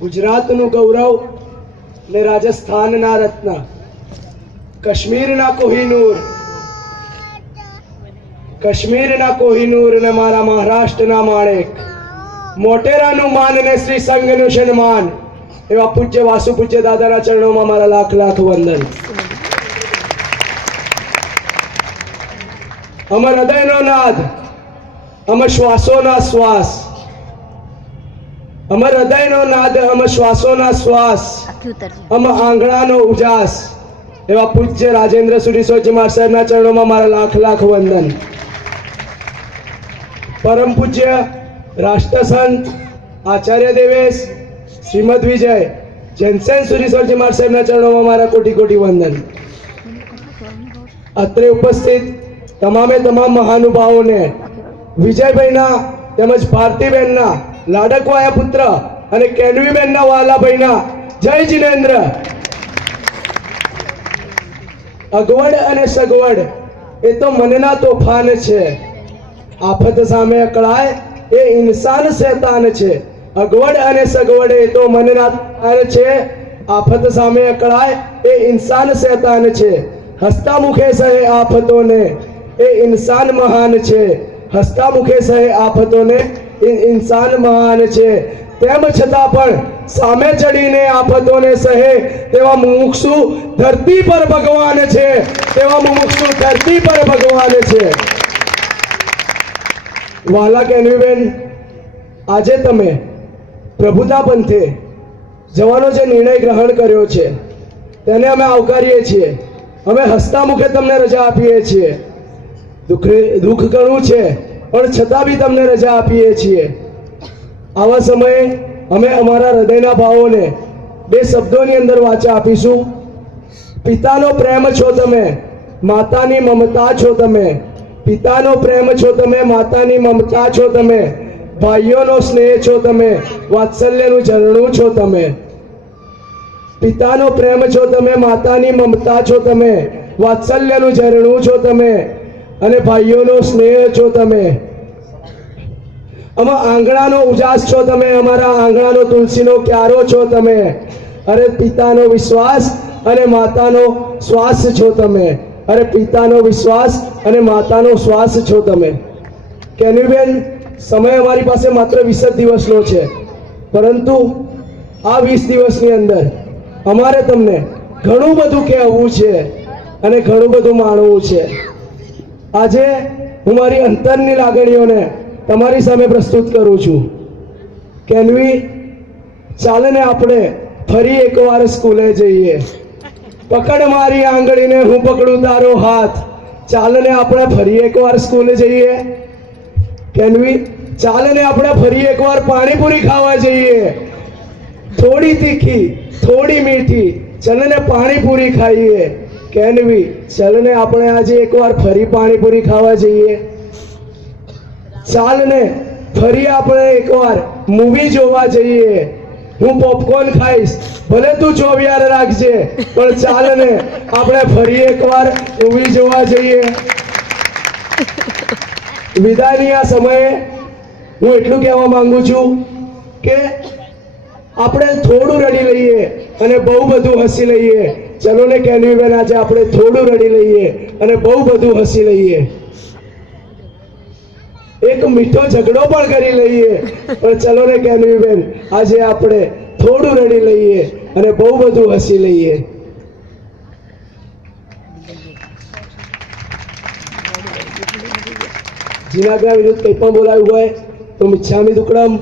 ગુજરાતનું ગૌરવ ને રાજસ્થાનના રત્ન, કાશ્મીરના કોહિનૂર ને મારા મહારાષ્ટ્રના માણેક, મોટેરાનું માન ને શ્રી સંઘનું સન્માન એવા પૂજ્ય વાસુ પૂજ્ય દાદાના ચરણોમાં મારા લાખ લાખ વંદન. અમર હૃદયનો નાદ, અમર શ્વાસોના શ્વાસ, અમર હૃદયનો નાદ, અમર શ્વાસોના શ્વાસ, અમર આંગણાનો ઉજાસ એવા પૂજ્ય રાજેન્દ્ર સુરીસોજી મહારાજ સાહેબના ચરણોમાં મારા લાખ લાખ વંદન. પરમ પૂજ્ય રાષ્ટ્રસંત આચાર્ય દેવેશ શ્રીમદ વિજય જનસેન સુરીસોજી મહારાજ સાહેબના ચરણોમાં મારા કોટી કોટી વંદન. અત્રે ઉપસ્થિત તમામે તમામ મહાનુભાવોને વિજયભાઈના તેમજ ભારતીબેનના લાડકવાયા પુત્ર અને કેનવીબેનના વાલાભાઈના જય જિનેન્દ્ર. અગવડ અને સગવડ એ તો મનના તોફાન છે, આફત સામે અકળાય એ ઇન્સાન શેતાન છે. અગવડ અને સગવડ એ તો મનના તોફાન છે, આફત સામે અકળાય એ ઇન્સાન શેતાન છે. હસતા મુખે સહે આફતોને એ ઇન્સાન મહાન છે, હસતા મુખે સહે આફતોને ઇન્સાન મહાન છે. તેમ છતાં પણ સામે ચડીને આફતોને સહે તેવા મુમુક્ષુ ધરતી પર ભગવાન છે, તેવા મુમુક્ષુ ધરતી પર ભગવાન છે. વાલા કેનવીબેન, આજે તમે પ્રભુતા પંથે જવાનો જે નિર્ણય ગ્રહણ કર્યો છે તેને અમે આવકારીએ છીએ. અમે હસતા મુખે તમને રજા આપીએ છીએ. દુઃખ ઘણું છે પણ છતાં બી તમને રજા આપીએ છીએ. આવા સમયે અમે અમારા હૃદયના ભાવોને બે શબ્દોની અંદર વાચા આપીશું. પિતાનો પ્રેમ છો તમે, માતાની મમતા છો તમે. પિતાનો પ્રેમ છો તમે, માતાની મમતા છો તમે. ભાઈઓનો સ્નેહ છો તમે, વાત્સલ્યનું ઝરણું છો તમે. પિતાનો પ્રેમ છો તમે, માતાની મમતા છો તમે, વાત્સલ્યનું ઝરણું છો તમે અને ભાઈઓનો સ્નેહ છો તમે. અમારા આંગણાનો ઉજાસ છો તમે, અમારા આંગણાનો તુલસીનો ક્યારો છો તમે. અરે પિતાનો વિશ્વાસ અને માતાનો શ્વાસ છો તમે. અરે પિતાનો વિશ્વાસ અને માતાનો શ્વાસ છો તમે. કેનવીબેન, સમય અમારી પાસે માત્ર 20 દિવસનો છે, પરંતુ આ 20 દિવસની અંદર અમારે તમને ઘણું બધું કહેવું છે અને ઘણું બધું માણવું છે. આજે હું મારી અંતરની લાગણીઓને તમારી સામે પ્રસ્તુત કરું છું. કેનવી, ચાલને આપણે ફરી એકવાર સ્કૂલે જઈએ. પકડ મારી આંગળીને, હું પકડું તારો હાથ. ચાલને આપણે ફરી એકવાર સ્કૂલે જઈએ. કેનવી, ચાલને આપણે ફરી એકવાર પાણીપુરી ખાવા જઈએ. થોડી તીખી, થોડી મીઠી, ચલને પાણીપુરી ખાઈએ. કેનવી, ચલને આપણે આજે એકવાર ફરી પાણીપુરી ખાવા જઈએ. ચાલને ફરી આપણે એકવાર મૂવી જોવા જઈએ. હું પોપકોર્ન ખાઈશ, ભલે તું ચોવિયાર રાખજે, પણ ચાલને આપણે ફરી એકવાર મૂવી જોવા જઈએ. વિદાયની આ સમયે હું એટલું કહેવા માંગુ છું કે આપણે થોડું રડી લઈએ અને બહુ બધું હસી લઈએ. ચલો ને કેનવીબેન, આજે આપણે થોડું રડી લઈએ અને બહુ બધું હસી લઈએ. એક મીઠો ઝઘડો પણ કરી લઈએ, પણ ચલો ને કેનવીબેન, આજે આપણે થોડું રડી લઈએ અને બહુ બધું હસી લઈએ. જીનાગ્રા વિરુદ્ધ કંઈ પણ બોલાવ્યું હોય તો મિચ્છામી દુક્કડમ.